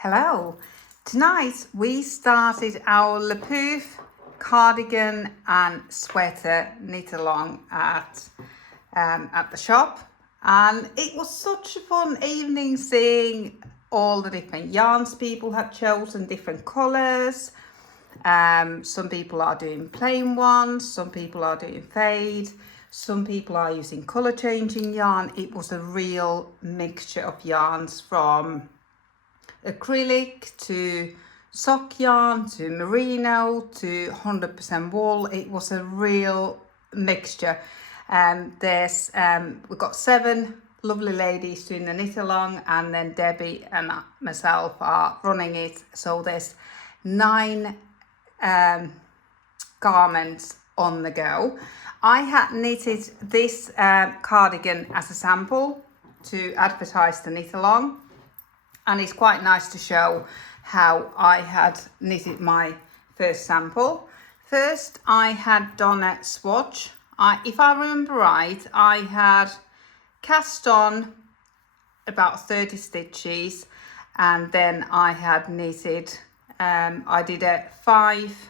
Hello. Tonight we started our Pouf cardigan and sweater knit along at the shop, and it was such a fun evening seeing all the different yarns people had chosen, different colours. Some people are doing plain ones, some people are doing fade, some people are using colour changing yarn. It was a real mixture of yarns, from acrylic to sock yarn to merino to 100% wool. It was a real mixture. We've got 7 lovely ladies doing the knit along, and then Debbie and myself are running it. So there's 9 garments on the go. I had knitted this cardigan as a sample to advertise the knit along, and it's quite nice to show how I had knitted my first sample. First, I had done a swatch. If I remember right, I had cast on about 30 stitches, and then I had knitted, I did a 5,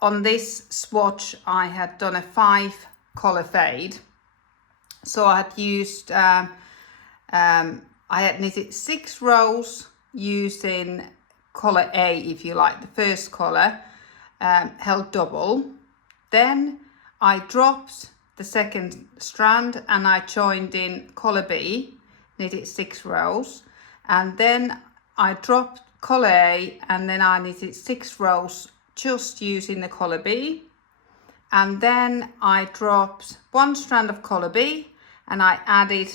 on this swatch I had done a 5 colour fade. So I had used, I had knitted 6 rows using colour A, if you like, the first colour, held double. Then I dropped the second strand and I joined in colour B, knitted 6 rows, and then I dropped colour A and then I knitted 6 rows just using the colour B, and then I dropped 1 strand of colour B and I added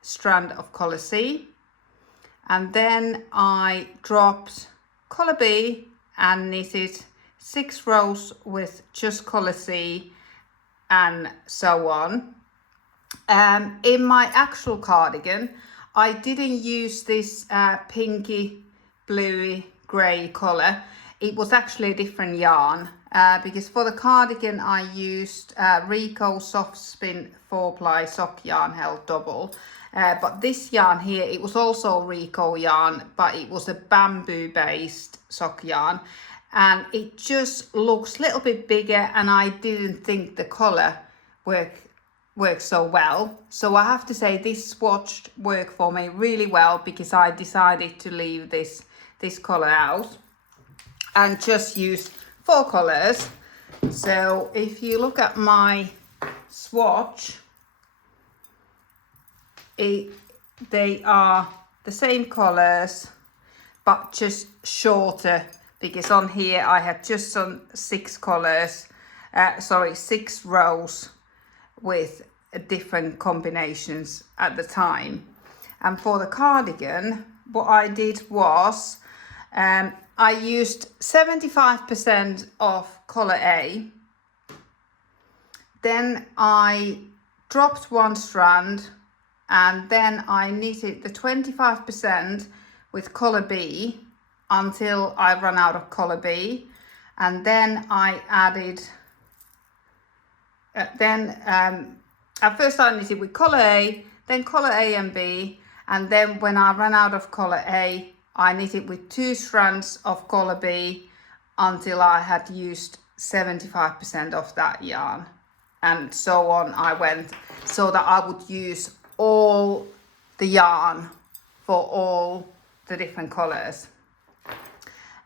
strand of colour C, and then I dropped colour B and knitted 6 rows with just colour C, and so on. In my actual cardigan, I didn't use this pinky bluey grey colour. It was actually a different yarn, because for the cardigan I used Rico soft spin 4-ply sock yarn held double, but this yarn here, it was also Rico yarn, but it was a bamboo based sock yarn, and it just looks a little bit bigger, and I didn't think the colour worked so well. So I have to say this swatch worked for me really well, because I decided to leave this colour out and just use 4 colours. So if you look at my swatch, they are the same colours but just shorter, because on here I had just done 6 colours, 6 rows with different combinations at the time. And for the cardigan, what I did was I used 75% of colour A, then I dropped 1 strand, and then I knitted the 25% with colour B until I ran out of colour B, and then I added, at first I knitted with colour A, then colour A and B, and then when I ran out of colour A, I knitted with 2 strands of colour B until I had used 75% of that yarn, and so on I went, so that I would use all the yarn for all the different colours.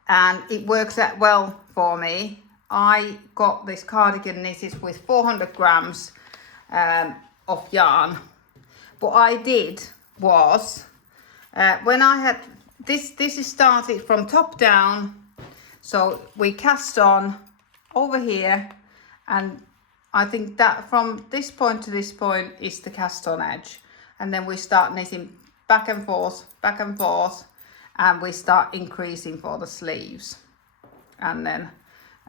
And it works out well for me. I got this cardigan knitted with 400 grams of yarn. What I did was, when I had this is started from top down, so we cast on over here, and I think that from this point to this point is the cast on edge, and then we start knitting back and forth, and we start increasing for the sleeves, and then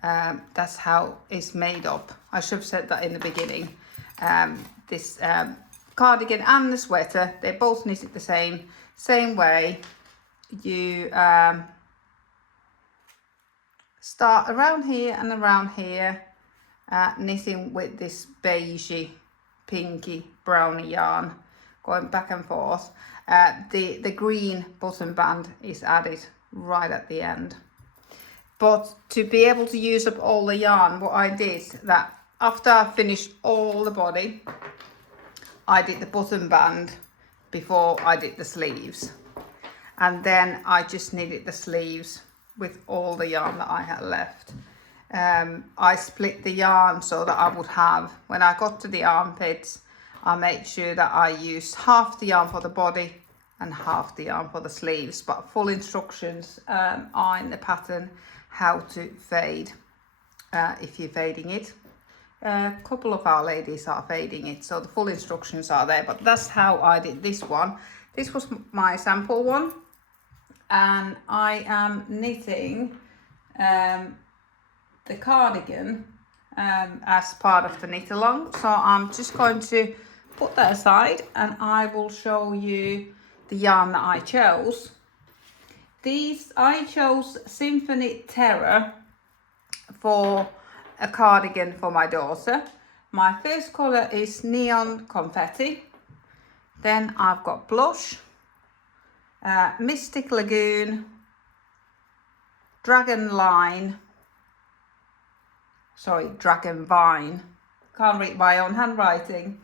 that's how it's made up. I should have said that in the beginning. This cardigan and the sweater, they're both knitted the same way. You start around here and around here, knitting with this beigey, pinky, browny yarn, going back and forth. The green button band is added right at the end. But to be able to use up all the yarn, what I did that after I finished all the body, I did the button band before I did the sleeves. And then I just knitted the sleeves with all the yarn that I had left. I split the yarn so that I would have, when I got to the armpits, I made sure that I used half the yarn for the body and half the yarn for the sleeves. But full instructions are in the pattern how to fade if you're fading it. A couple of our ladies are fading it, so the full instructions are there, but that's how I did this one. This was my sample one, and I am knitting the cardigan as part of the knit along. So I'm just going to put that aside and I will show you the yarn that I chose. I chose Symphony Terror for a cardigan for my daughter. My first colour is Neon Confetti. Then I've got Blush, Mystic Lagoon, Dragon Vine. Can't read my own handwriting.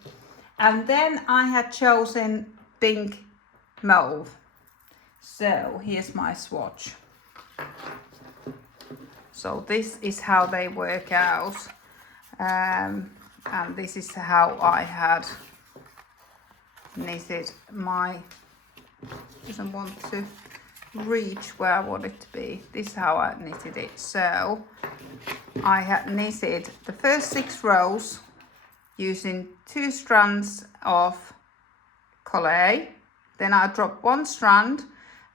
And then I had chosen Pink Mauve. So here's my swatch. So this is how they work out, and this is how I had knitted my, doesn't want to reach where I want it to be. This is how I knitted it. So I had knitted the first 6 rows using 2 strands of colour A. Then I dropped 1 strand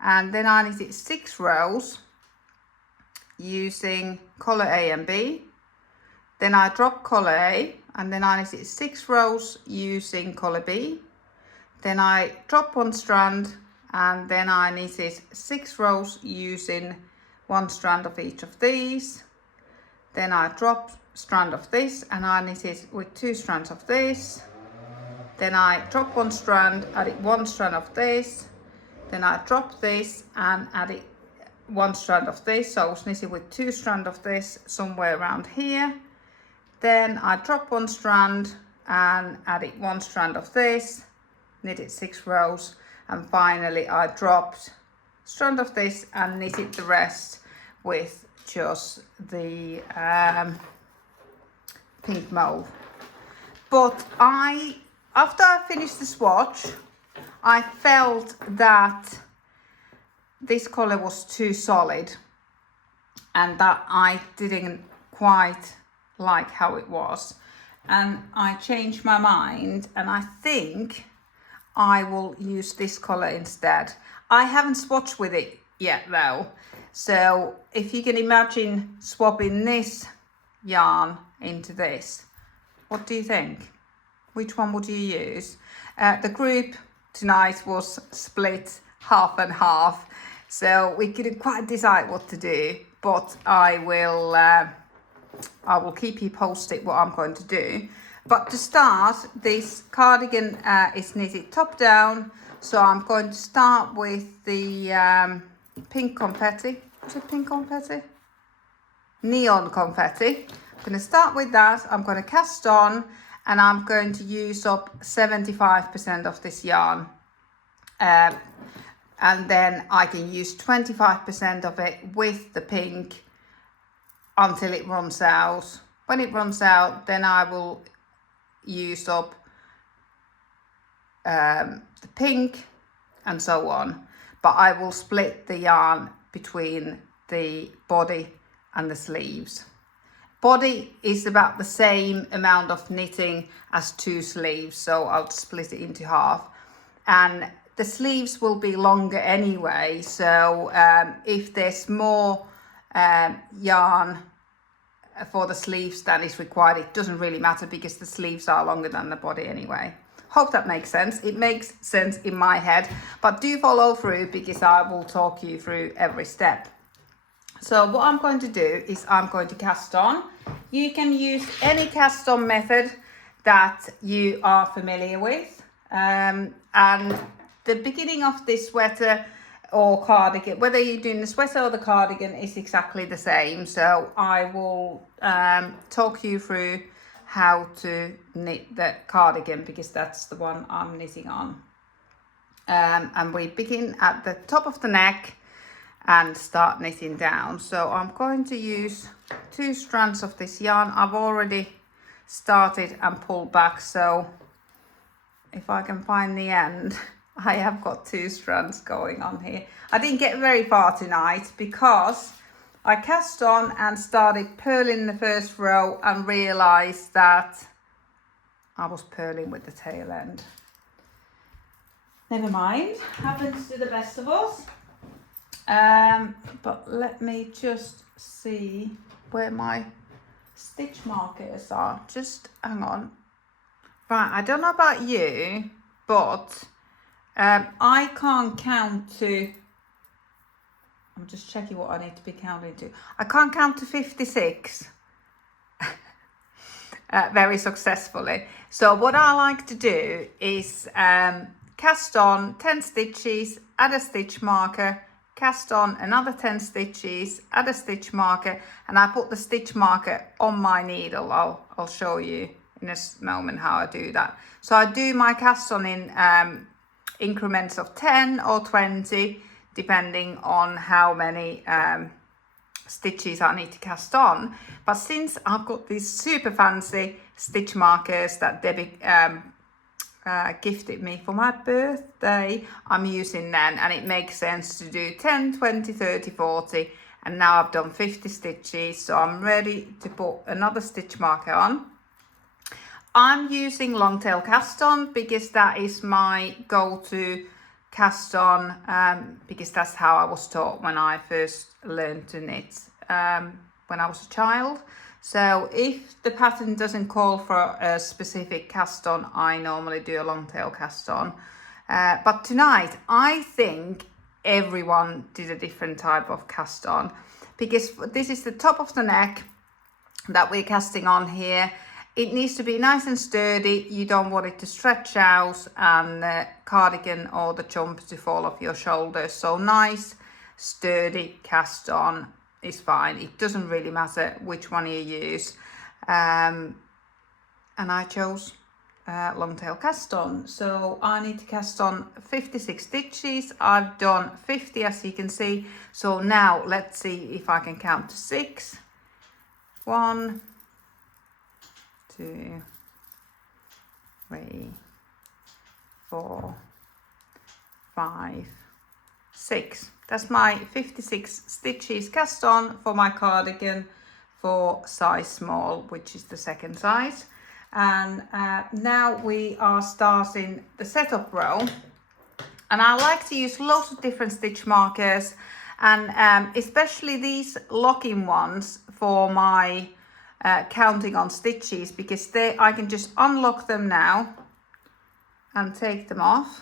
and then I knitted 6 rows using colour A and B. Then I dropped colour A and then I knitted 6 rows using colour B. Then I dropped 1 strand and then I knitted 6 rows using 1 strand of each of these. Then I dropped strand of this and I knitted with 2 strands of this. Then I dropped 1 strand, added 1 strand of this. Then I dropped this and added 1 strand of this, so I was knitting with 2 strands of this somewhere around here. Then I dropped 1 strand and added 1 strand of this, knitted 6 rows, and finally I dropped strand of this and knitted the rest with just the Pink Mauve. But after I finished the swatch, I felt that this colour was too solid and that I didn't quite like how it was, and I changed my mind and I think I will use this colour instead. I haven't swatched with it yet though, so if you can imagine swapping this yarn into this, what do you think? Which one would you use? The group tonight was split half and half, so we couldn't quite decide what to do, but I will keep you posted what I'm going to do. But to start, this cardigan is knitted top down, so I'm going to start with the pink confetti. Was it pink confetti? Neon confetti. I'm going to start with that. I'm going to cast on and I'm going to use up 75% of this yarn. And then I can use 25% of it with the pink until it runs out. When it runs out, then I will use up the pink and so on. But I will split the yarn between the body and the sleeves. Body is about the same amount of knitting as 2 sleeves, so I'll split it into half. And the sleeves will be longer anyway, so if there's more yarn for the sleeves than is required, it doesn't really matter because the sleeves are longer than the body anyway. Hope that makes sense. It makes sense in my head, but do follow through because I will talk you through every step. So what I'm going to do is I'm going to cast on. You can use any cast on method that you are familiar with, and the beginning of this sweater or cardigan, whether you're doing the sweater or the cardigan, is exactly the same. So I will talk you through how to knit the cardigan, because that's the one I'm knitting on. And we begin at the top of the neck and start knitting down. So I'm going to use 2 strands of this yarn. I've already started and pulled back, so if I can find the end, I have got 2 strands going on here. I didn't get very far tonight because I cast on and started purling the first row and realized that I was purling with the tail end. Never mind, happens to the best of us. But let me just see where my stitch markers are. Just hang on. Right, I don't know about you, but I can't count to, I'm just checking what I need to be counting to. I can't count to 56 very successfully. So what I like to do is cast on 10 stitches, add a stitch marker, cast on another 10 stitches, add a stitch marker, and I put the stitch marker on my needle. I'll show you in a moment how I do that. So I do my cast on in increments of 10 or 20, depending on how many stitches I need to cast on. But since I've got these super fancy stitch markers that Debbie gifted me for my birthday, I'm using them, and it makes sense to do 10, 20, 30, 40, and now I've done 50 stitches, so I'm ready to put another stitch marker on. I'm using long tail cast on because that is my go-to cast on, because that's how I was taught when I first learned to knit when I was a child. So if the pattern doesn't call for a specific cast on, I normally do a long tail cast on. But tonight, I think everyone did a different type of cast on, because this is the top of the neck that we're casting on here. It needs to be nice and sturdy. You don't want it to stretch out and the cardigan or the jumper to fall off your shoulders. So nice, sturdy cast on is fine. It doesn't really matter which one you use. And I chose long tail cast on. So I need to cast on 56 stitches. I've done 50, as you can see. So now let's see if I can count to 6. 1, 2, 3, 4, 5, 6. That's my 56 stitches cast on for my cardigan for size small, which is the second size. And now we are starting the setup row, and I like to use lots of different stitch markers, and especially these locking ones for my counting on stitches, because I can just unlock them now and take them off,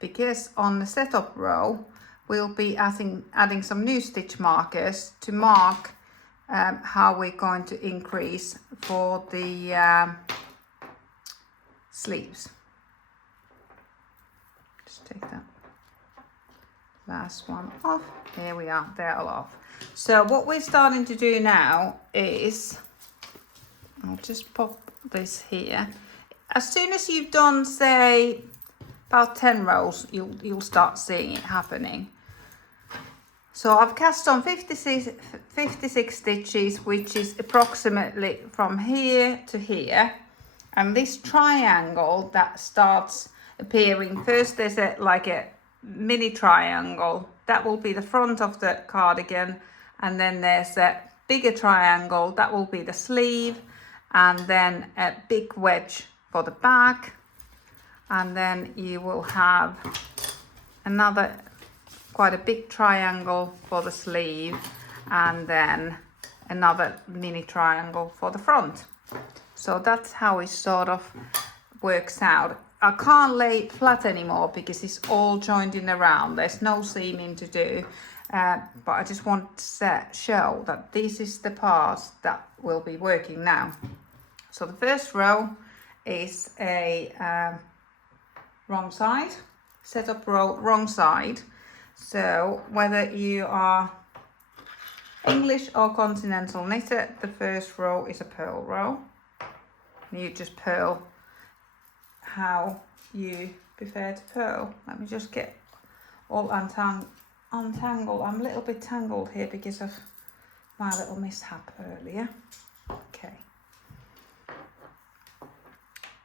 because on the setup row we'll be adding some new stitch markers to mark how we're going to increase for the sleeves. Just take that last one off. Here we are, they're all off. So what we're starting to do now is, I'll just pop this here. As soon as you've done, say, about 10 rows, you'll start seeing it happening. So I've cast on 56 stitches, which is approximately from here to here. And this triangle that starts appearing, first there's like a mini triangle. That will be the front of the cardigan. And then there's a bigger triangle, that will be the sleeve. And then a big wedge for the back. And then you will have another quite a big triangle for the sleeve, and then another mini triangle for the front. So that's how it sort of works out. I can't lay it flat anymore because it's all jointing around. There's no seaming to do, but I just want to show that this is the part that will be working now. So the first row is a wrong side, set up row wrong side. So whether you are English or continental knitter, the first row is a purl row. You just purl how you prefer to purl. Let me just get all untangled. I'm a little bit tangled here because of my little mishap earlier. Okay.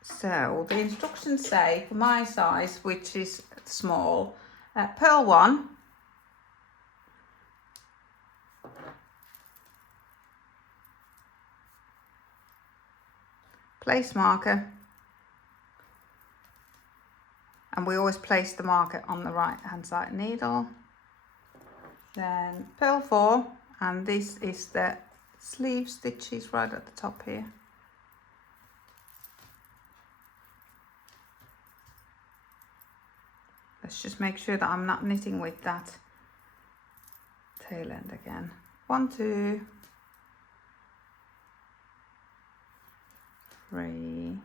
So the instructions say for my size, which is small, purl 1, place marker, and we always place the marker on the right hand side needle. Then purl 4, and this is the sleeve stitches right at the top here. Let's just make sure that I'm not knitting with that tail end again. 1, 2, 3,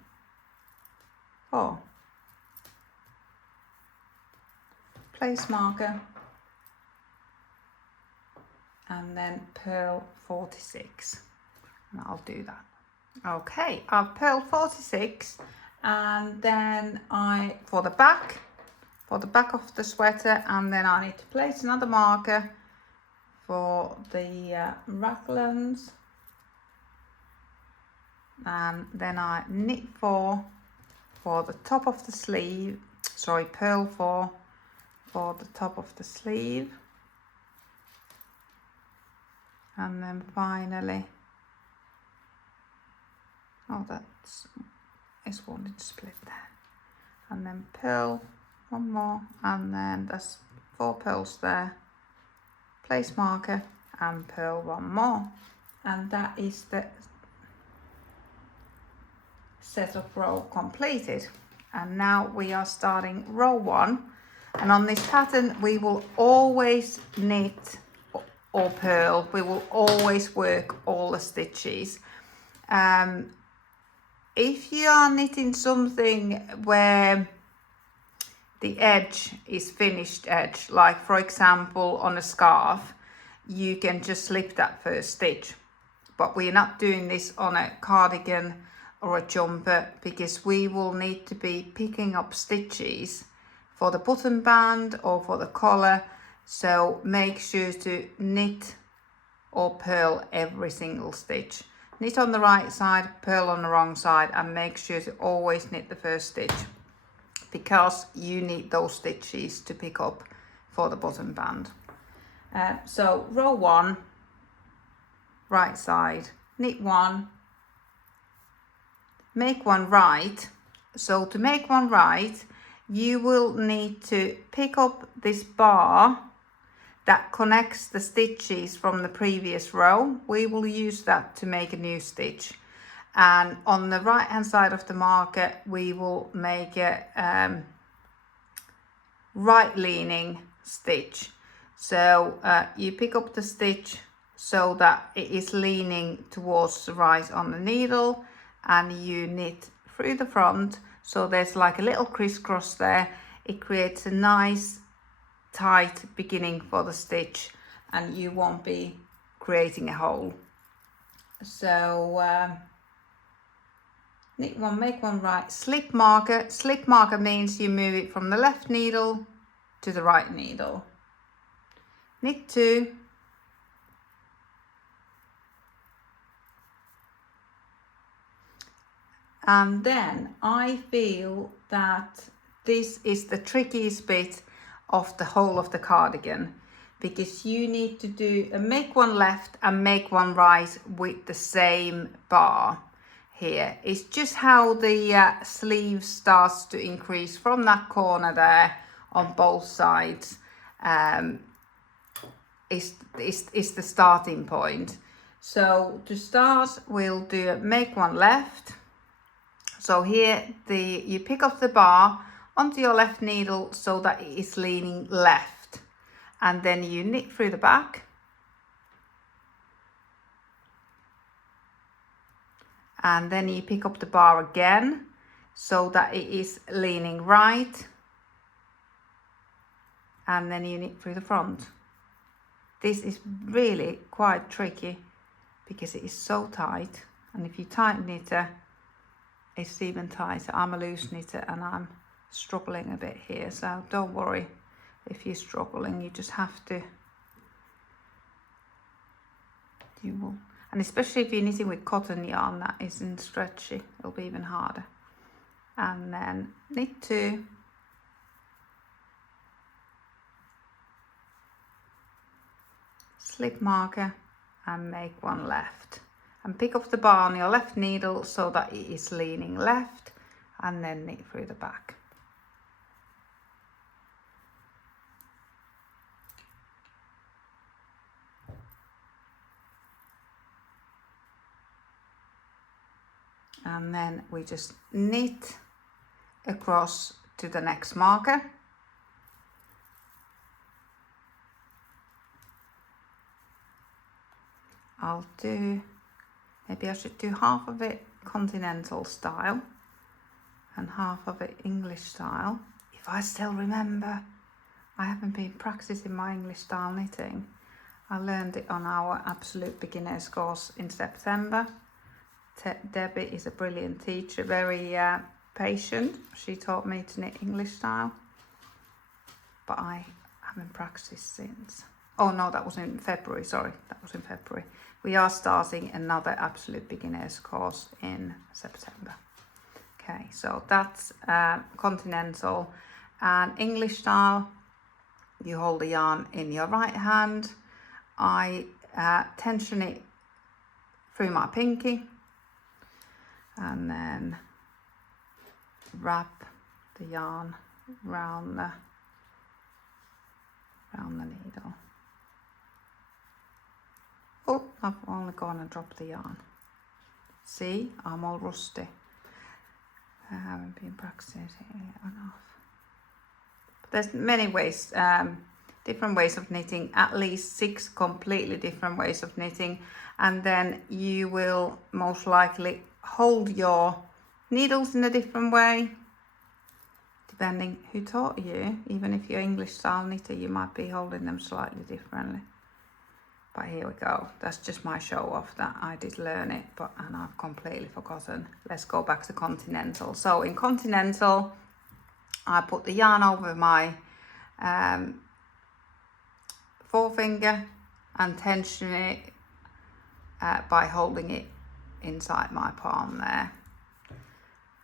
4. Place marker, and then purl 46. And I'll do that. Okay, I've purled 46, and then for the back of the sweater, and then I need to place another marker for the raglands, and then I knit 4 for the top of the sleeve, purl 4 for the top of the sleeve, and then finally, it's wanting to split there, and then purl 1 more, and then that's 4 purls there, place marker, and purl 1 more, and that is the setup row completed. And now we are starting row 1, and on this pattern we will always knit or purl. We will always work all the stitches. If you are knitting something where the edge is finished edge, like for example on a scarf, you can just slip that first stitch. But we're not doing this on a cardigan or a jumper, because we will need to be picking up stitches for the button band or for the collar. So make sure to knit or purl every single stitch. Knit on the right side, purl on the wrong side, and make sure to always knit the first stitch, because you need those stitches to pick up for the button band. So row 1, right side, knit 1, make 1 right. So to make 1 right, you will need to pick up this bar that connects the stitches from the previous row. We will use that to make a new stitch, and on the right hand side of the marker we will make a right leaning stitch. So you pick up the stitch so that it is leaning towards the right on the needle, and you knit through the front, so there's like a little crisscross there. It creates a nice tight beginning for the stitch, and you won't be creating a hole. So knit 1, make 1 right, slip marker. Slip marker means you move it from the left needle to the right needle. Knit 2, and then I feel that this is the trickiest bit of the whole of the cardigan, because you need to do a make 1 left and make 1 right with the same bar here. It's just how the sleeve starts to increase from that corner there on both sides. Is the starting point. So to start, we'll do a make 1 left. So here you pick up the bar onto your left needle so that it is leaning left, and then you knit through the back, and then you pick up the bar again so that it is leaning right, and then you knit through the front. This is really quite tricky because it is so tight, and if you tight knitter, it's even tighter. I'm a loose knitter and I'm struggling a bit here, so don't worry if you're struggling. You just have to, you will, and especially if you're knitting with cotton yarn that isn't stretchy, it'll be even harder. And then knit 2, slip marker and make 1 left, and pick up the bar on your left needle so that it is leaning left, and then knit through the back. And then we just knit across to the next marker. Maybe I should do half of it continental style and half of it English style. If I still remember, I haven't been practicing my English style knitting. I learned it on our Absolute Beginners course in September. Debbie is a brilliant teacher, very patient. She taught me to knit English style, but I haven't practiced since. Oh no, that was in February, sorry, that was in February. We are starting another Absolute Beginners course in September. Okay, so that's continental. And English style, you hold the yarn in your right hand. I tension it through my pinky and then wrap the yarn round the needle. Oh, I've only gone and dropped the yarn. See, I'm all rusty. I haven't been practicing it enough. But there's many ways, different ways of knitting, at least 6 completely different ways of knitting. And then you will most likely hold your needles in a different way, depending who taught you. Even if you're English style knitter, you might be holding them slightly differently. But here we go. That's just my show off that I did learn it, and I've completely forgotten. Let's go back to continental. So in continental, I put the yarn over my forefinger and tension it by holding it inside my palm there.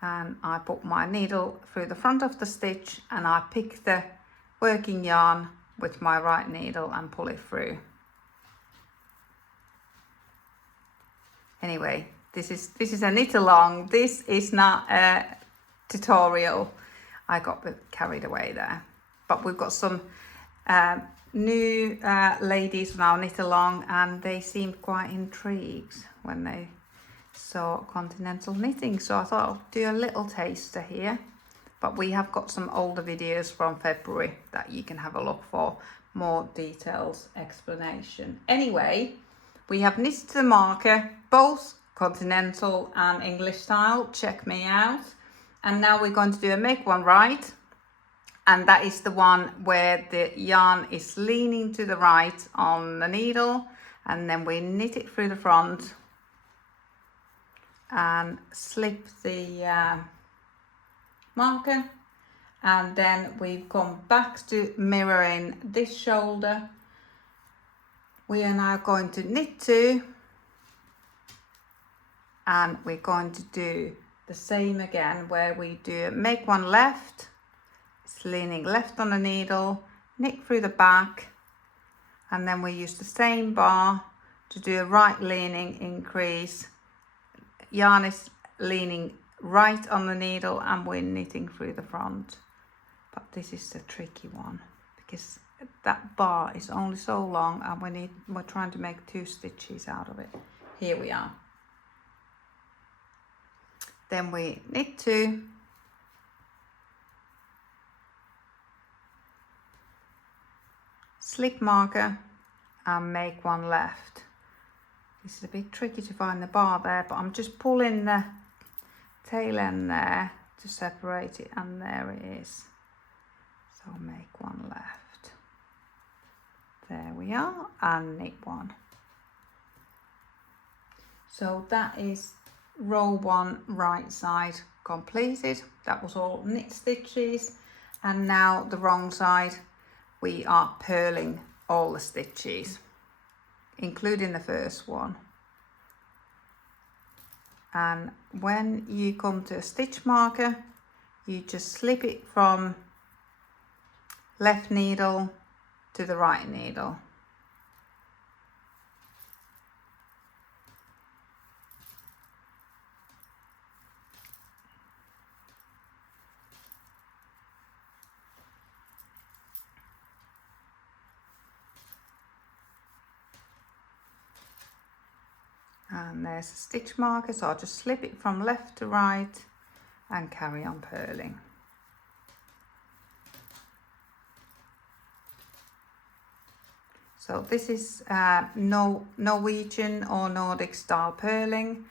And I put my needle through the front of the stitch and I pick the working yarn with my right needle and pull it through. Anyway, this is a knit along. This is not a tutorial. I got a bit carried away there. But we've got some new ladies on our knit along, and they seemed quite intrigued when they saw continental knitting. So I thought I'll do a little taster here. But we have got some older videos from February that you can have a look for more details, explanation. Anyway, we have knitted the marker, both continental and English style. Check me out. And now we're going to do a make one right. And that is the one where the yarn is leaning to the right on the needle. And then we knit it through the front and slip the marker. And then we've gone back to mirroring this shoulder. We are now going to knit 2, and we're going to do the same again where we do make one left, it's leaning left on the needle, knit through the back, and then we use the same bar to do a right leaning increase. Yarn is leaning right on the needle and we're knitting through the front. But this is the tricky one because that bar is only so long and we're trying to make 2 stitches out of it. Here we are. Then we knit 2, slip marker and make one left. This is a bit tricky to find the bar there, but I'm just pulling the tail end there to separate it, and there it is. So make one left. we are, and knit one. So that is row 1 right side completed. That was all knit stitches, and now the wrong side we are purling all the stitches, including the first one. And when you come to a stitch marker, you just slip it from left needle to the right needle. And there's a stitch marker, so I'll just slip it from left to right and carry on purling. So this is Norwegian or Nordic style purling.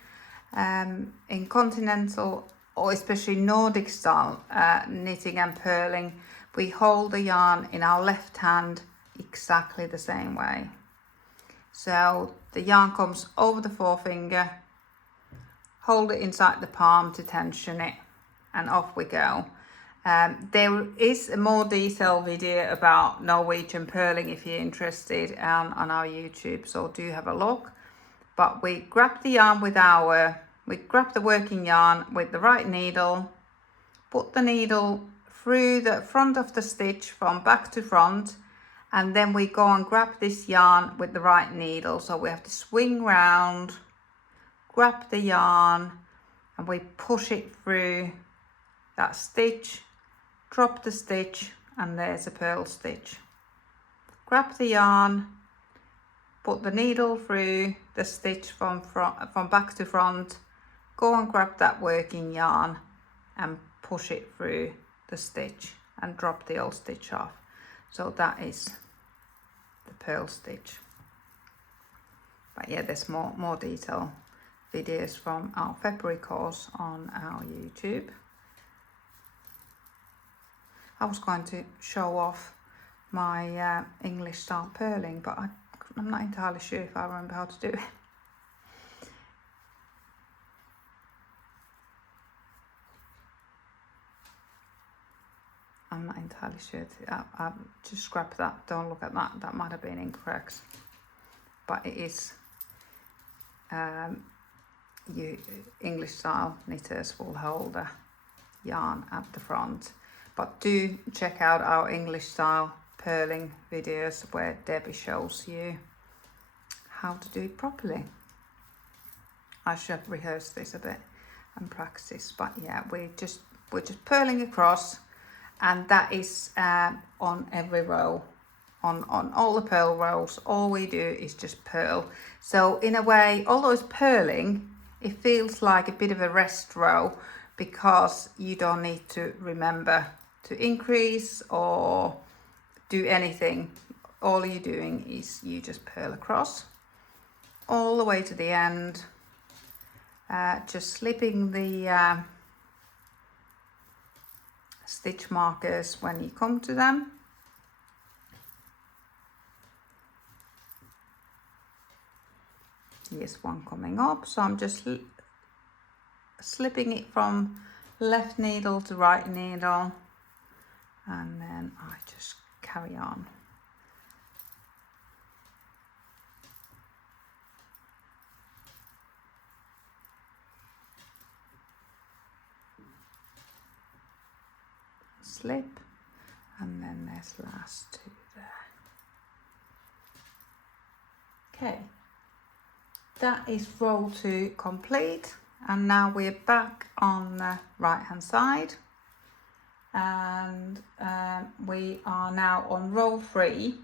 In continental or especially Nordic style knitting and purling, we hold the yarn in our left hand exactly the same way. So the yarn comes over the forefinger, hold it inside the palm to tension it, and off we go. There is a more detailed video about Norwegian purling if you're interested on our YouTube, so do have a look. But we grab the yarn we grab the working yarn with the right needle, put the needle through the front of the stitch from back to front, and then we go and grab this yarn with the right needle. So we have to swing round, grab the yarn, and we push it through that stitch, drop the stitch, and there's a purl stitch. Grab the yarn, put the needle through the stitch from back to front, go and grab that working yarn and push it through the stitch and drop the old stitch off. So that is the purl stitch. But yeah, there's more detailed videos from our February course on our YouTube. I was going to show off my English style purling, but I'm not entirely sure if I remember how to do it. I'm not entirely sure. I just scrap that. Don't look at that. That might have been incorrect. But it is. You English style knitters will hold a yarn at the front. But do check out our English style purling videos where Debbie shows you how to do it properly. I should have rehearsed this a bit and practice, but yeah, we're just purling across, and that is on every row. On all the purl rows, all we do is just purl. So in a way, although it's purling, it feels like a bit of a rest row because you don't need to remember to increase or do anything. All you're doing is you just purl across all the way to the end, just slipping the stitch markers when you come to them. Here's one coming up, so I'm just slipping it from left needle to right needle, and then I just carry on. Slip, and then there's last two there. Okay, that is row 2 complete, and now we're back on the right hand side, and we are now on row 3,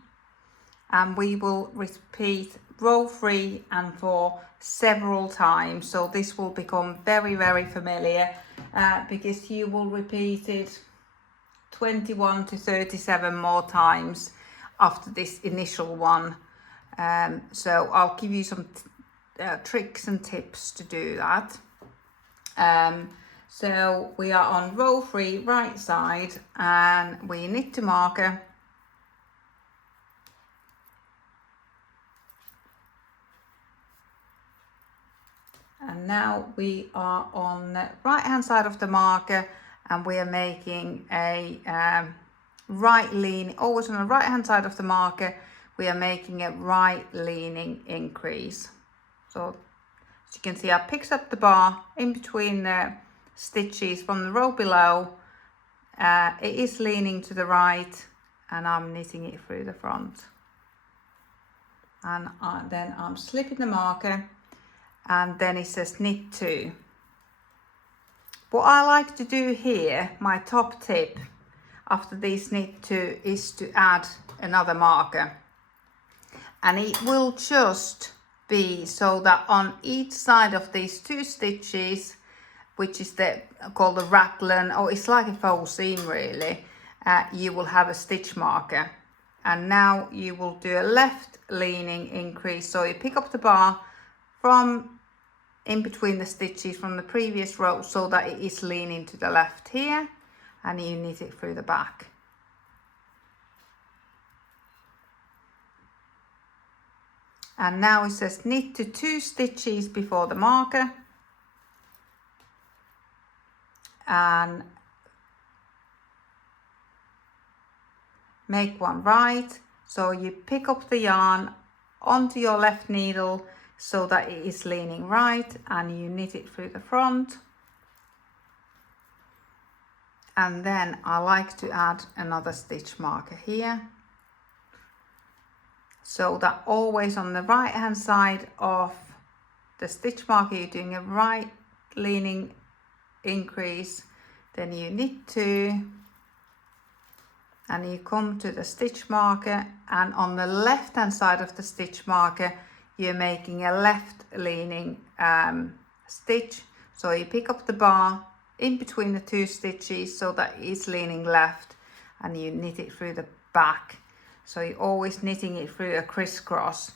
and we will repeat row 3 and 4 several times, so this will become very, very familiar because you will repeat it 21 to 37 more times after this initial one. So I'll give you some tricks and tips to do that. So we are on row 3 right side, and we knit to marker, And now we are on the right hand side of the marker, and we are making a right lean, always on the right hand side of the marker, we are making a right leaning increase. So as you can see, I picked up the bar in between the stitches from the row below. It is leaning to the right, and I'm knitting it through the front. And then I'm slipping the marker, and then it says knit 2. What I like to do here, my top tip after this knit 2, is to add another marker. And it will just be so that on each side of these 2 stitches, which is called the raglan, or it's like a faux seam really, you will have a stitch marker. And now you will do a left leaning increase. So you pick up the bar from in between the stitches from the previous row so that it is leaning to the left here, and you knit it through the back. And now it says knit to 2 stitches before the marker, and make one right. So you pick up the yarn onto your left needle so that it is leaning right, and you knit it through the front. And then I like to add another stitch marker here, so that always on the right hand side of the stitch marker you're doing a right leaning increase, then you knit 2, and you come to the stitch marker, and on the left hand side of the stitch marker you're making a left leaning stitch. So you pick up the bar in between the 2 stitches so that it's leaning left, and you knit it through the back. So you're always knitting it through a crisscross,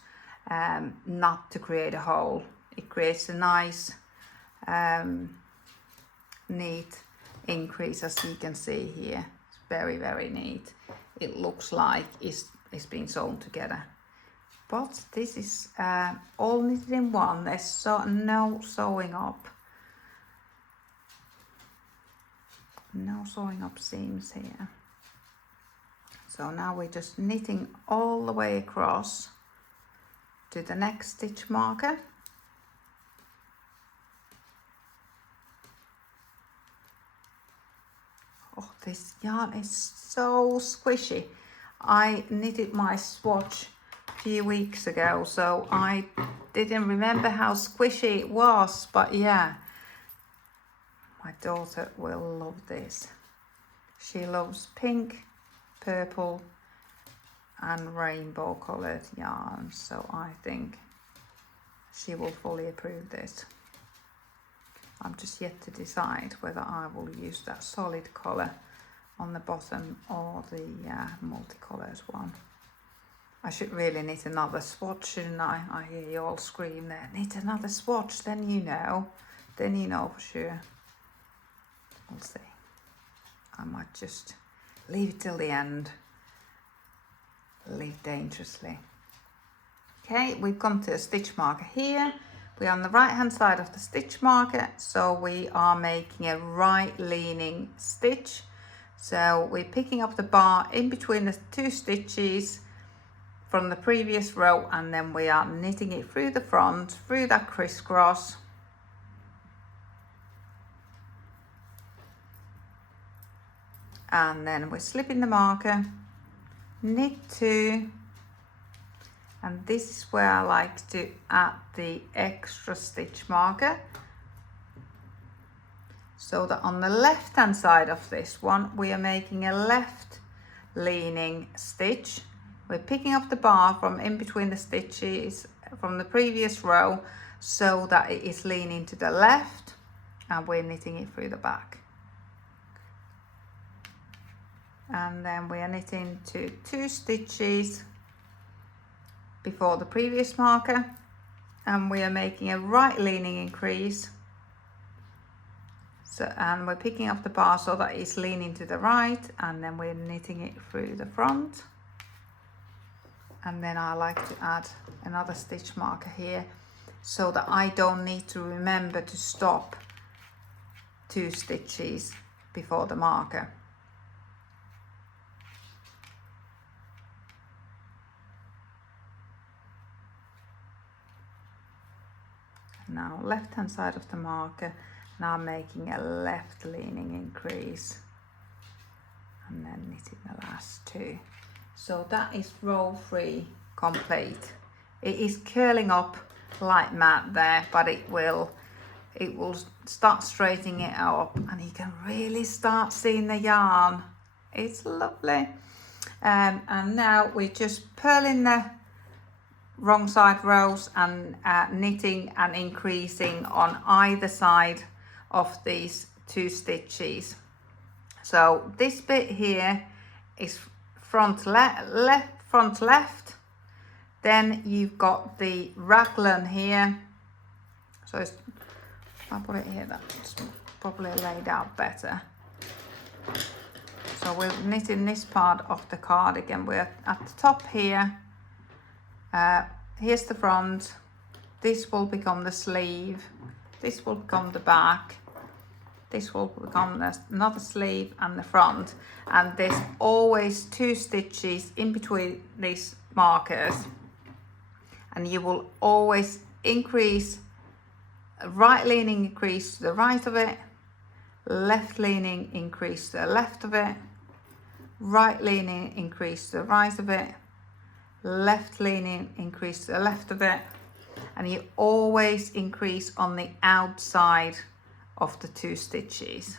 not to create a hole. It creates a nice neat increase, as you can see here. It's very, very neat. It looks like it's been sewn together. But this is all knitted in one. There's no sewing up. No sewing up seams here. So now we're just knitting all the way across to the next stitch marker. Oh, this yarn is so squishy. I knitted my swatch a few weeks ago, so I didn't remember how squishy it was, but yeah, my daughter will love this. She loves pink, purple and rainbow colored yarns, so I think she will fully approve this. I'm just yet to decide whether I will use that solid colour on the bottom or the multicolored one. I should really knit another swatch, shouldn't I? I hear you all scream there, knit another swatch, then you know for sure. We'll see. I might just leave it till the end. Leave dangerously. Okay, we've come to a stitch marker here. We're on the right hand side of the stitch marker, so we are making a right leaning stitch. So we're picking up the bar in between the 2 stitches from the previous row, and then we are knitting it through the front, through that crisscross. And then we're slipping the marker, knit 2, and this is where I like to add the extra stitch marker, so that on the left hand side of this one we are making a left leaning stitch. We're picking up the bar from in between the stitches from the previous row so that it is leaning to the left, and we're knitting it through the back. And then we are knitting to 2 stitches before the previous marker, and we are making a right leaning increase. So, and we're picking up the bar so that it's leaning to the right, and then we're knitting it through the front. And then I like to add another stitch marker here so that I don't need to remember to stop 2 stitches before the marker. Now left hand side of the marker, now making a left leaning increase and then knitting the last 2. So that is row 3 complete. It is curling up like mad there, but it will start straightening it up and you can really start seeing the yarn. It's lovely. And now we're just purling the wrong side rows and knitting and increasing on either side of these 2 stitches. So this bit here is front left, then you've got the raglan here. So if I put it here, that's probably laid out better. So we're knitting this part of the cardigan. We're at the top here. Here's the front. This will become the sleeve. This will become the back. This will become another sleeve and the front. And there's always 2 stitches in between these markers. And you will always increase, right leaning increase to the right of it, left leaning increase to the left of it, right leaning increase to the right of it, left leaning increase to the left of it, and you always increase on the outside of the 2 stitches.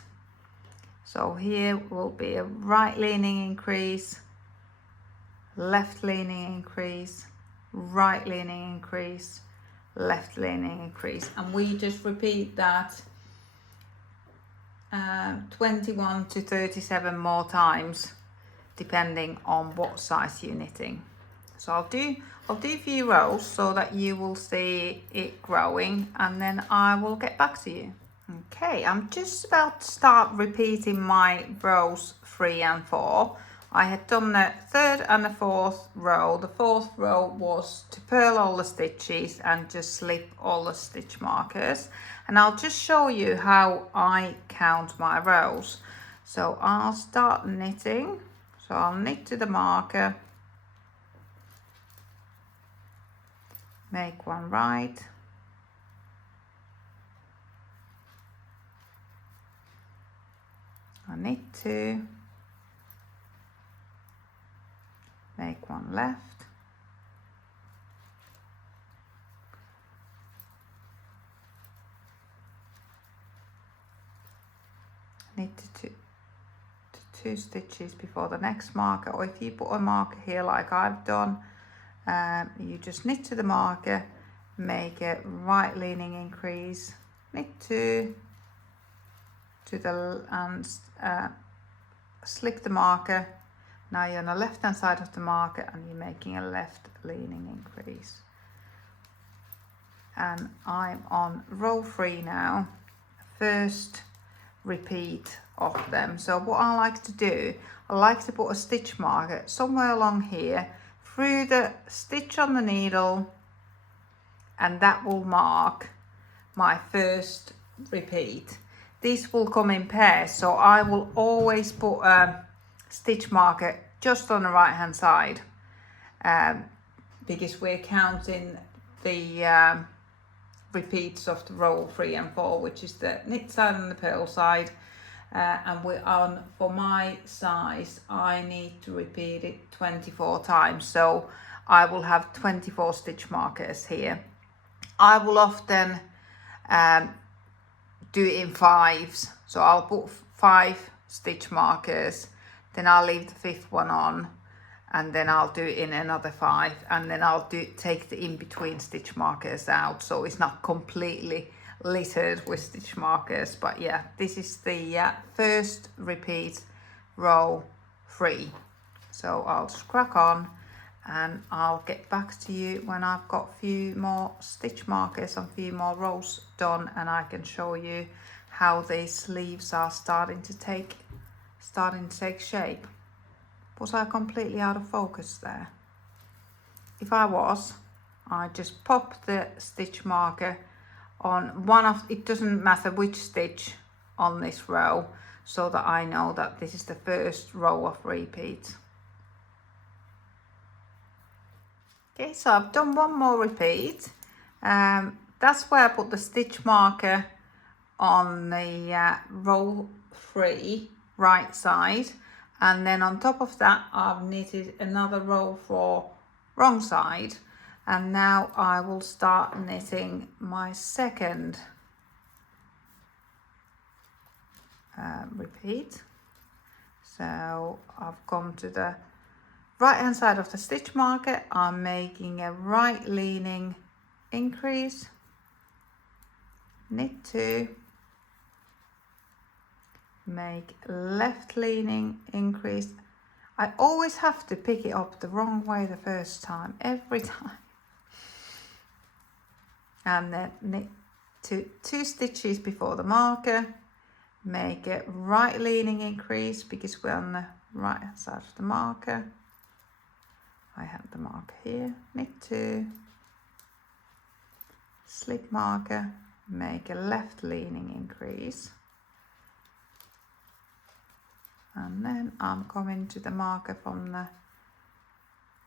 So here will be a right leaning increase, left leaning increase, right leaning increase, left leaning increase, and we just repeat that 21 to 37 more times depending on what size you're knitting. So I'll do a few rows so that you will see it growing, and then I will get back to you. Okay, I'm just about to start repeating my rows 3 and 4. I had done the 3rd and the 4th row. The 4th row was to purl all the stitches and just slip all the stitch markers. And I'll just show you how I count my rows. So I'll start knitting. So I'll knit to the marker, make 1 right, I knit 2, make 1 left, knit to 2 stitches before the next marker, or if you put a marker here like I've done, you just knit to the marker, make a right leaning increase, knit 2 to the and slip the marker. Now you're on the left hand side of the marker and you're making a left leaning increase. And I'm on row 3 now, first repeat of them. So what I like to do, I like to put a stitch marker somewhere along here through the stitch on the needle, and that will mark my first repeat. These will come in pairs, so I will always put a stitch marker just on the right hand side, because we're counting the repeats of the row 3 and 4, which is the knit side and the purl side, and we're on, for my size, I need to repeat it 24 times, so I will have 24 stitch markers here. I will often do it in 5s, so I'll put 5 stitch markers, then I'll leave the 5th one on, and then I'll do it in another 5, and then I'll take the in-between stitch markers out, so it's not completely littered with stitch markers. But yeah, this is the first repeat, row 3. So I'll just crack on and I'll get back to you when I've got a few more stitch markers and a few more rows done, and I can show you how these sleeves are starting to take shape. Was I completely out of focus there? If I was, I just pop the stitch marker on one of, it doesn't matter which stitch on this row, so that I know that this is the first row of repeats. Okay, so I've done one more repeat. That's where I put the stitch marker on the row 3 right side, and then on top of that I've knitted another row for wrong side, and now I will start knitting my second repeat. So I've come to the right hand side of the stitch marker, I'm making a right leaning increase, knit 2, make left leaning increase. I always have to pick it up the wrong way the first time, every time. And then knit 2 stitches before the marker, make a right leaning increase because we're on the right hand side of the marker. I have the marker here, knit 2, slip marker, make a left leaning increase, and then I'm coming to the marker from the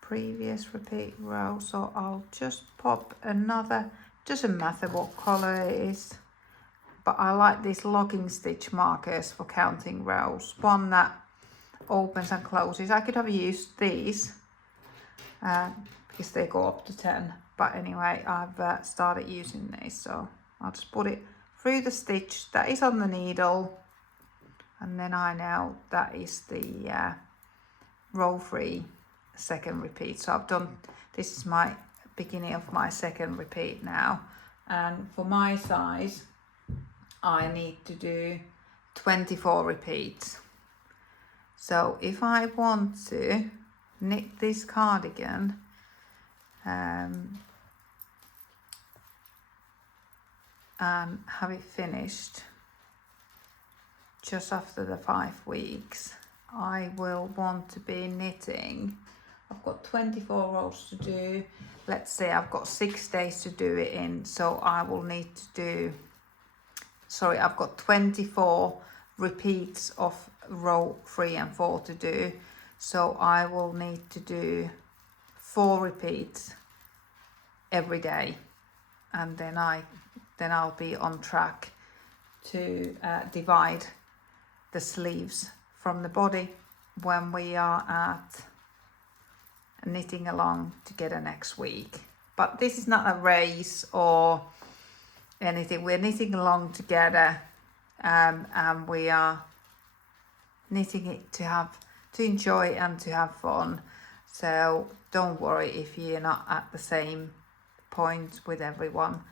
previous repeat row, so I'll just pop another, doesn't matter what color it is, but I like these locking stitch markers for counting rows, one that opens and closes. I could have used these because they go up to 10, but anyway, I've started using these, so I'll just put it through the stitch that is on the needle, and then I know that is the row 3 second repeat. So I've done, this is my beginning of my second repeat now, and for my size I need to do 24 repeats. So if I want to knit this cardigan and have it finished just after the 5 weeks, I will want to be knitting, I've got 24 rows to do, let's say I've got 6 days to do it in, so I will need to do, sorry, I've got 24 repeats of row 3 and 4 to do, so I will need to do 4 repeats every day, and then I'll be on track to divide the sleeves from the body when we are at knitting along together next week. But this is not a race or anything, we're knitting along together, and we are knitting it to enjoy and to have fun. So don't worry if you're not at the same point with everyone,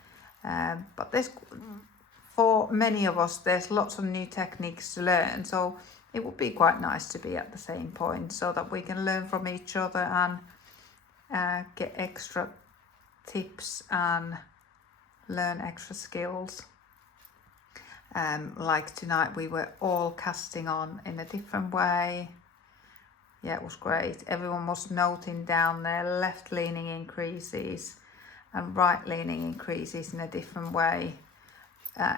but there's, for many of us, there's lots of new techniques to learn, so it would be quite nice to be at the same point so that we can learn from each other and get extra tips and learn extra skills. Like tonight we were all casting on in a different way. Yeah, it was great. Everyone was noting down their left leaning increases and right leaning increases in a different way,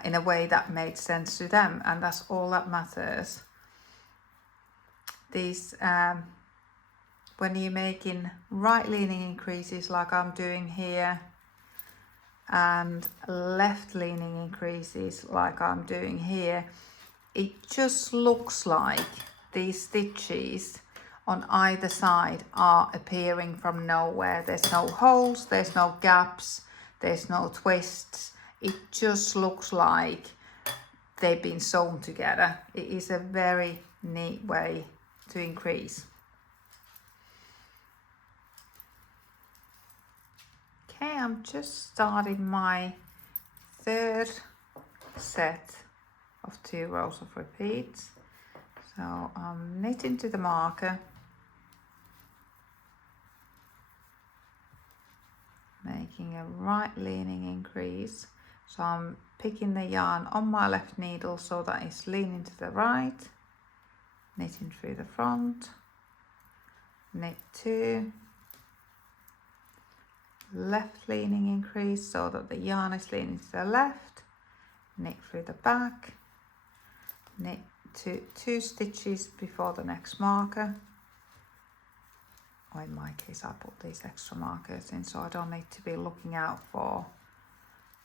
in a way that made sense to them, and that's all that matters. These when you're making right leaning increases like I'm doing here, and left leaning increases like I'm doing here, it just looks like these stitches on either side are appearing from nowhere. There's no holes, there's no gaps, there's no twists. It just looks like they've been sewn together. It is a very neat way to increase. Okay, I'm just starting my third set of 2 rows of repeats. So I'm knitting to the marker, making a right leaning increase. So I'm picking the yarn on my left needle so that it's leaning to the right, knitting through the front, knit 2, left leaning increase so that the yarn is leaning to the left, knit through the back, knit two stitches before the next marker, or in my case I put these extra markers in so I don't need to be looking out for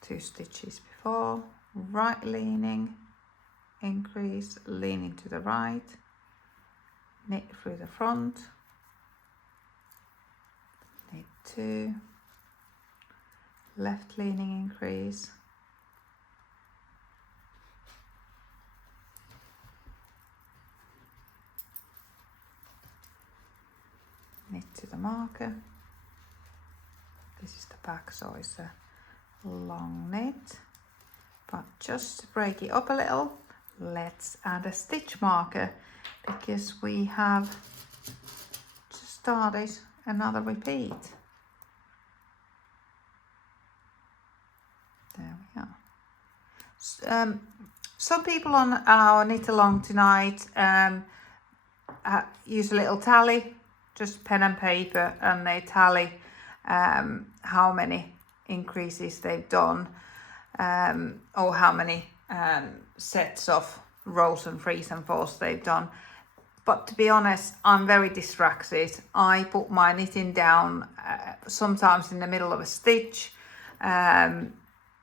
2 stitches before, right leaning increase, leaning to the right, knit through the front, knit 2, left leaning increase, knit to the marker. This is the back, so it's a long knit, but just to break it up a little, let's add a stitch marker because we have just started another repeat. There we are. Some people on our knit along tonight use a little tally, just pen and paper, and they tally how many increases they've done, or how many sets of rows and threes and fours they've done. But to be honest, I'm very distracted. I put my knitting down sometimes in the middle of a stitch, and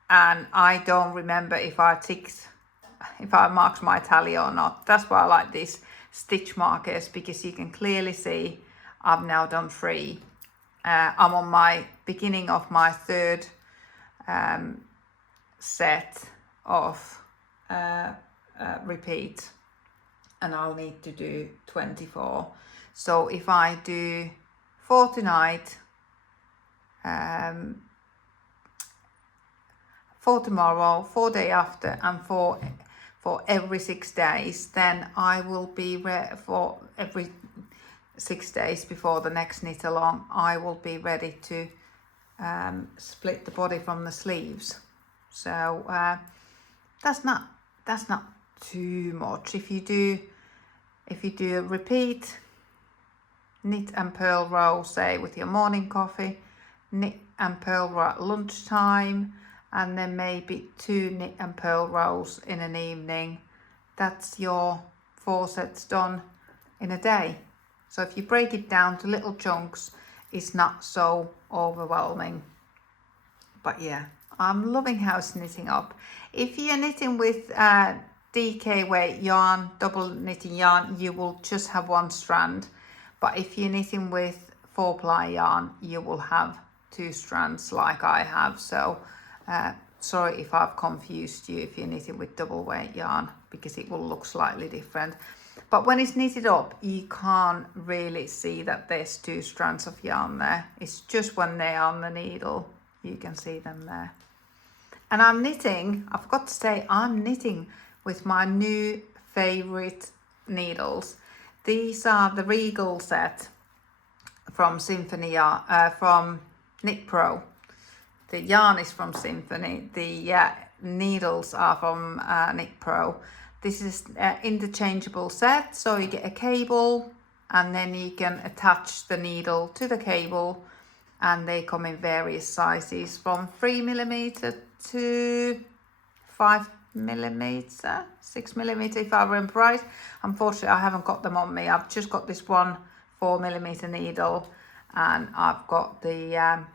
I don't remember if I marked my tally or not. That's why I like these stitch markers, because you can clearly see I've now done 3. I'm on my beginning of my 3rd set of repeat, and I'll need to do 24. So if I do 4 tonight, 4 tomorrow, 4 day after, and 4 for every 6 days, then I will be ready for every 6 days before the next knit along. I will be ready to split the body from the sleeves. So that's not too much. If you do a repeat knit and purl row, say with your morning coffee, knit and purl row at lunchtime, and then maybe 2 knit and purl rows in an evening, that's your 4 sets done in a day. So if you break it down to little chunks, it's not so overwhelming. But yeah, I'm loving house knitting up. If you're knitting with DK weight yarn, double knitting yarn, you will just have 1 strand. But if you're knitting with 4-ply yarn, you will have 2 strands like I have. So sorry if I've confused you if you're knitting with double weight yarn, because it will look slightly different. But when it's knitted up, you can't really see that there's 2 strands of yarn there. It's just when they're on the needle, you can see them there. And I'm knitting, I forgot to say, I'm knitting with my new favorite needles. These are the Regal set from Symphony, from Knit Pro. The yarn is from Symphony. The needles are from Knit Pro. This is an interchangeable set, so you get a cable and then you can attach the needle to the cable, and they come in various sizes from 3mm to 5mm, 6mm if I remember right. Unfortunately, I haven't got them on me. I've just got this one 4mm needle, and I've got the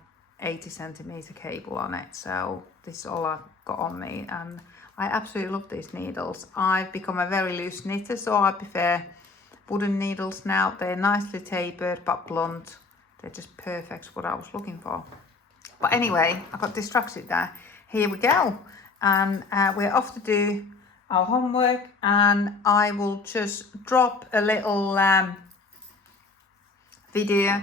80cm cable on it. So this is all I've got on me, and I absolutely love these needles. I've become a very loose knitter, so I prefer wooden needles now. They're nicely tapered but blunt. They're just perfect what I was looking for. But anyway, I got distracted there. Here we go. And we're off to do our homework, and I will just drop a little video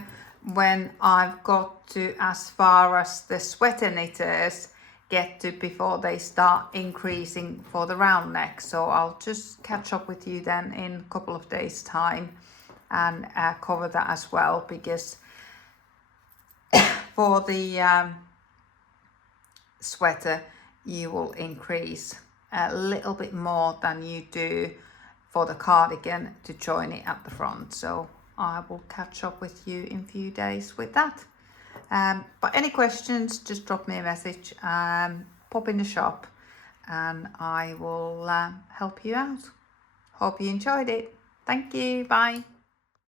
when I've got to as far as the sweater knitters get to before they start increasing for the round neck. So I'll just catch up with you then in a couple of days time and cover that as well, because for the sweater you will increase a little bit more than you do for the cardigan to join it at the front. So I will catch up with you in a few days with that. But any questions, just drop me a message, pop in the shop, and I will help you out. Hope you enjoyed it. Thank you. Bye.